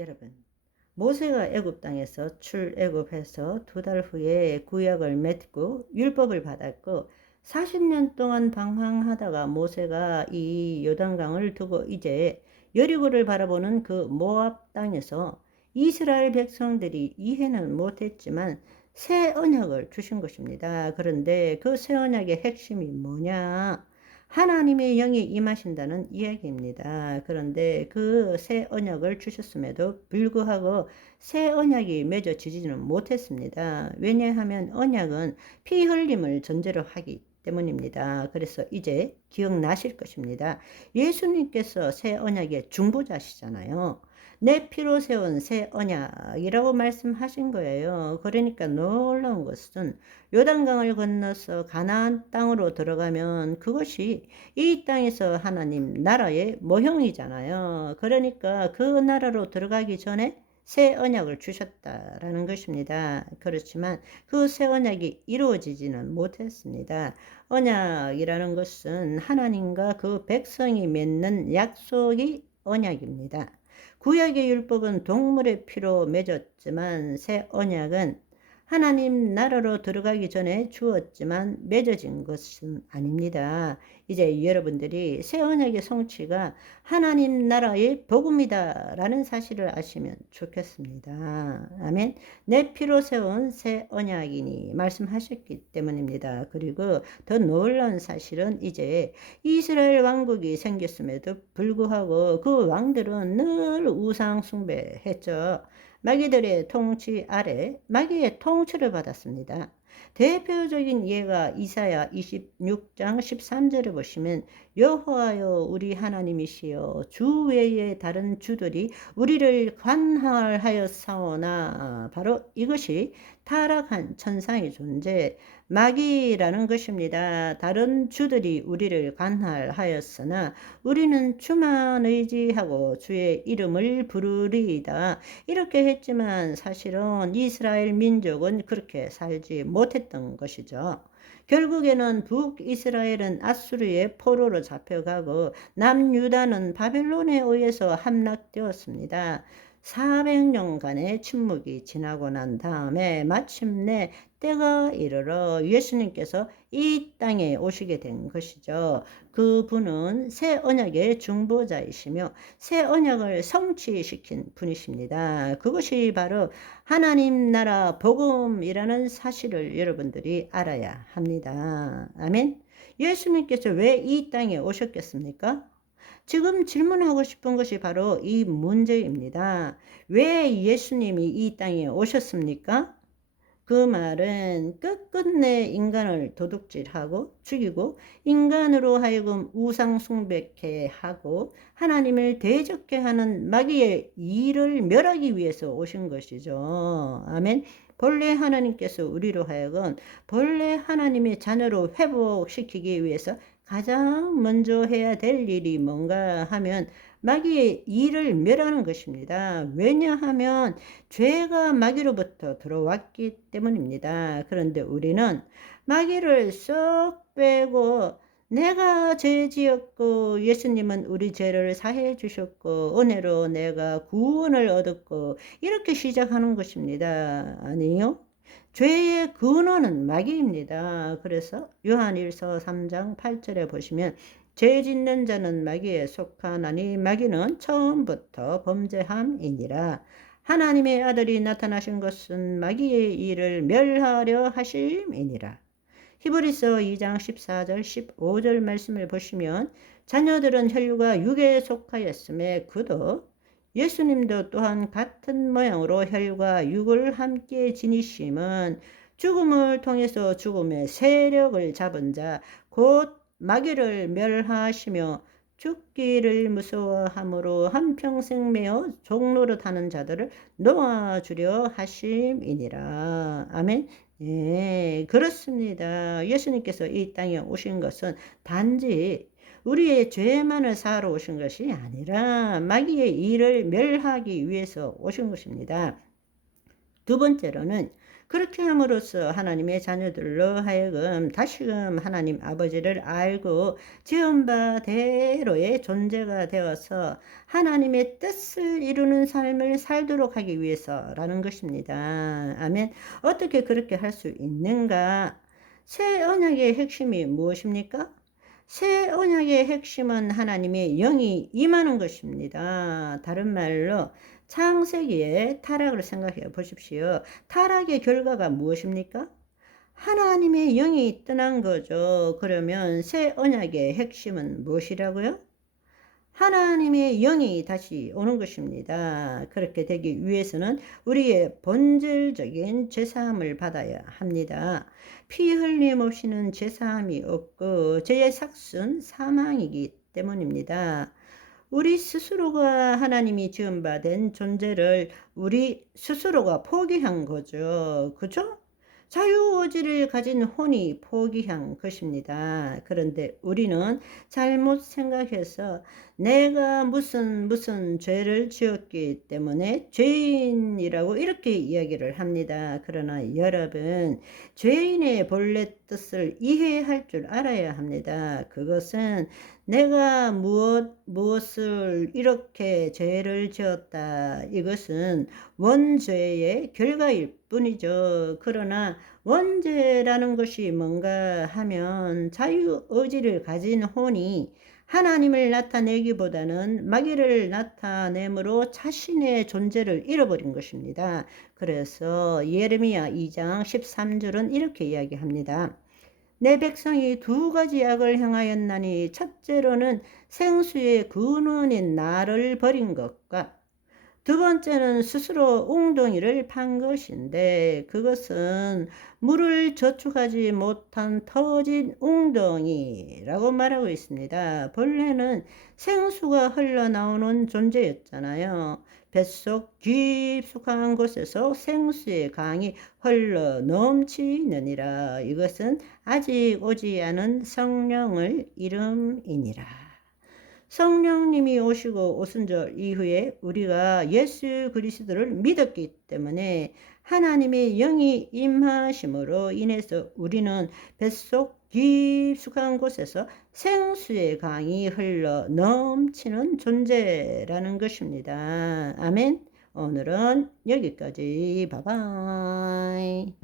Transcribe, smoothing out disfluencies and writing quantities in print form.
여러분, 모세가 애굽 땅에서 출애굽해서 2달 후에 구약을 맺고 율법을 받았고 40년 동안 방황하다가 모세가 이 요단강을 두고 이제 여리고를 바라보는 그 모압 땅에서 이스라엘 백성들이 이해는 못했지만 새 언약을 주신 것입니다. 그런데 그 새 언약의 핵심이 뭐냐? 하나님의 영이 임하신다는 이야기입니다. 그런데 그 새 언약을 주셨음에도 불구하고 새 언약이 맺어지지는 못했습니다. 왜냐하면 언약은 피 흘림을 전제로 하기 때문입니다. 그래서 이제 기억나실 것입니다. 예수님께서 새 언약의 중보자시잖아요. 내 피로 세운 새 언약이라고 말씀하신 거예요. 그러니까 놀라운 것은 요단강을 건너서 가나안 땅으로 들어가면 그것이 이 땅에서 하나님 나라의 모형이잖아요. 그러니까 그 나라로 들어가기 전에 새 언약을 주셨다라는 것입니다. 그렇지만 그 새 언약이 이루어지지는 못했습니다. 언약이라는 것은 하나님과 그 백성이 맺는 약속이 언약입니다. 구약의 율법은 동물의 피로 맺었지만 새 언약은 하나님 나라로 들어가기 전에 주었지만 맺어진 것은 아닙니다. 이제 여러분들이 새 언약의 성취가 하나님 나라의 복음이다라는 사실을 아시면 좋겠습니다. 아멘. 내 피로 세운 새 언약이니 말씀하셨기 때문입니다. 그리고 더 놀라운 사실은 이제 이스라엘 왕국이 생겼음에도 불구하고 그 왕들은 늘 우상 숭배했죠. 마귀들의 통치 아래 마귀의 통치를 받았습니다. 대표적인 예가 이사야 26장 13절에 보시면 여호와여 우리 하나님이시여 주 외에 다른 주들이 우리를 관할하였사오나 바로 이것이 타락한 천상의 존재 마귀라는 것입니다. 다른 주들이 우리를 관할하였으나 우리는 주만 의지하고 주의 이름을 부르리이다. 이렇게 했지만 사실은 이스라엘 민족은 그렇게 살지 못했던 것이죠. 결국에는 북이스라엘은 아수르의 포로로 잡혀가고 남유다는 바벨론에 의해서 함락되었습니다. 400년간의 침묵이 지나고 난 다음에 마침내 때가 이르러 예수님께서 이 땅에 오시게 된 것이죠. 그분은 새 언약의 중보자이시며 새 언약을 성취시킨 분이십니다. 그것이 바로 하나님 나라 복음이라는 사실을 여러분들이 알아야 합니다. 아멘. 예수님께서 왜 이 땅에 오셨겠습니까? 지금 질문하고 싶은 것이 바로 이 문제입니다. 왜 예수님이 이 땅에 오셨습니까? 그 말은 끝끝내 인간을 도둑질하고 죽이고 인간으로 하여금 우상 숭배케 하고 하나님을 대적케 하는 마귀의 일을 멸하기 위해서 오신 것이죠. 아멘. 본래 하나님께서 우리로 하여금 본래 하나님의 자녀로 회복시키기 위해서 가장 먼저 해야 될 일이 뭔가 하면 마귀의 일을 멸하는 것입니다. 왜냐하면 죄가 마귀로부터 들어왔기 때문입니다. 그런데 우리는 마귀를 쏙 빼고 내가 죄 지었고 예수님은 우리 죄를 사해 주셨고 은혜로 내가 구원을 얻었고 이렇게 시작하는 것입니다. 아니요? 죄의 근원은 마귀입니다. 그래서 요한일서 3장 8절에 보시면 죄 짓는 자는 마귀에 속하나니 마귀는 처음부터 범죄함이니라. 하나님의 아들이 나타나신 것은 마귀의 일을 멸하려 하심이니라. 히브리서 2장 14절 15절 말씀을 보시면 자녀들은 혈육과 육에 속하였음에 그도 예수님도 또한 같은 모양으로 혈과 육을 함께 지니심은 죽음을 통해서 죽음의 세력을 잡은 자 곧 마귀를 멸하시며 죽기를 무서워함으로 한평생 매어 종노릇하는 자들을 놓아주려 하심이니라. 아멘. 예, 그렇습니다. 예수님께서 이 땅에 오신 것은 단지 우리의 죄만을 사하러 오신 것이 아니라 마귀의 일을 멸하기 위해서 오신 것입니다. 두 번째로는 그렇게 함으로써 하나님의 자녀들로 하여금 다시금 하나님 아버지를 알고 지은 바대로의 존재가 되어서 하나님의 뜻을 이루는 삶을 살도록 하기 위해서라는 것입니다. 아멘. 어떻게 그렇게 할 수 있는가? 새 언약의 핵심이 무엇입니까? 새 언약의 핵심은 하나님의 영이 임하는 것입니다. 다른 말로 창세기의 타락을 생각해 보십시오. 타락의 결과가 무엇입니까? 하나님의 영이 떠난 거죠. 그러면 새 언약의 핵심은 무엇이라고요? 하나님의 영이 다시 오는 것입니다. 그렇게 되기 위해서는 우리의 본질적인 죄사함을 받아야 합니다. 피 흘림 없이는 죄사함이 없고 죄의 삭은 사망이기 때문입니다. 우리 스스로가 하나님이 지음받은 존재를 우리 스스로가 포기한 거죠. 그죠? 자유의지를 가진 혼이 포기한 것입니다. 그런데 우리는 잘못 생각해서 내가 무슨 죄를 지었기 때문에 죄인이라고 이렇게 이야기를 합니다. 그러나 여러분, 죄인의 본래 뜻을 이해할 줄 알아야 합니다. 그것은 내가 무엇을 이렇게 죄를 지었다. 이것은 원죄의 결과일 뿐이죠. 그러나 원죄라는 것이 뭔가 하면 자유의지를 가진 혼이 하나님을 나타내기보다는 마귀를 나타내므로 자신의 존재를 잃어버린 것입니다. 그래서 예레미야 2장 13절은 이렇게 이야기합니다. 내 백성이 두 가지 악을 행하였나니 첫째로는 생수의 근원인 나를 버린 것과 두 번째는 스스로 웅덩이를 판 것인데 그것은 물을 저축하지 못한 터진 웅덩이라고 말하고 있습니다. 본래는 생수가 흘러나오는 존재였잖아요. 뱃속 깊숙한 곳에서 생수의 강이 흘러 넘치느니라. 이것은 아직 오지 않은 성령을 이름이니라. 성령님이 오시고 오순절 이후에 우리가 예수 그리스도를 믿었기 때문에 하나님의 영이 임하심으로 인해서 우리는 뱃속 깊숙한 곳에서 생수의 강이 흘러 넘치는 존재라는 것입니다. 아멘. 오늘은 여기까지. 바이바이.